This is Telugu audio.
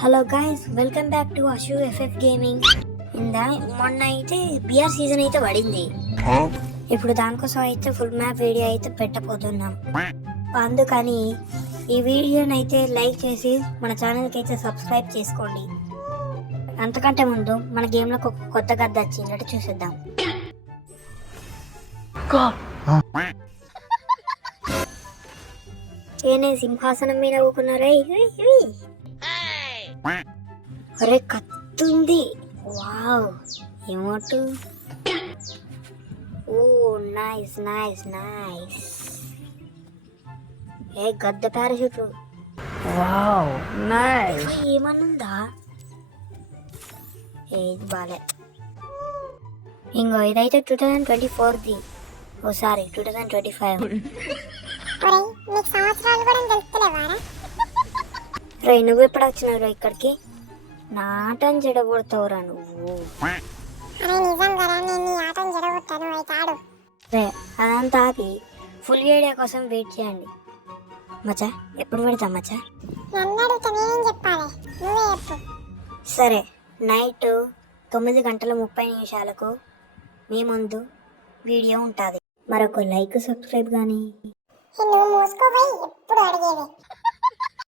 Hello guys, welcome back to Ashu FF gaming. మొన్న అయితే బిఆర్ సీజన్ అయితే పడింది. ఇప్పుడు దానికోసం అయితే ఫుల్ మ్యాప్ వీడియో అయితే పెట్టబోతున్నాం. అందుకని ఈ వీడియోని అయితే లైక్ చేసి మన ఛానల్కి అయితే సబ్స్క్రైబ్ చేసుకోండి. అంతకంటే ముందు మన గేమ్లో ఒక కొత్త గద్ద వచ్చిందట చూసేద్దాం. ఏనే సింహాసనం మీద ఊకున్నారా? అరే కత్తుంది, వావ్ ఏమోటు. ఓ నైస్ నైస్ నైస్. ఏ గద్ద పారాషూట్, వావ్ నైస్. ఏమన్నుందా? ఇది బాలే. ఇంకో ఇదైతే 2024ది. ఓ సారీ 2025. రే నువ్వు ఎప్పుడు వచ్చినావు ఇక్కడికి? నాటం చెడగొడతావురా నువ్వు. రే అదంతా ఆపి ఫుల్ వీడియో కోసం వెయిట్ చేయండి. మచ్చా ఎప్పుడు పెడతా మచ్చా? సరే, నైట్ 9:30 మీ ముందు వీడియో ఉంటుంది. మరొక లైక్ సబ్స్క్రైబ్ కానీ. నువ్వు మూసుకోపోయి ఎప్పుడు అడిగేది.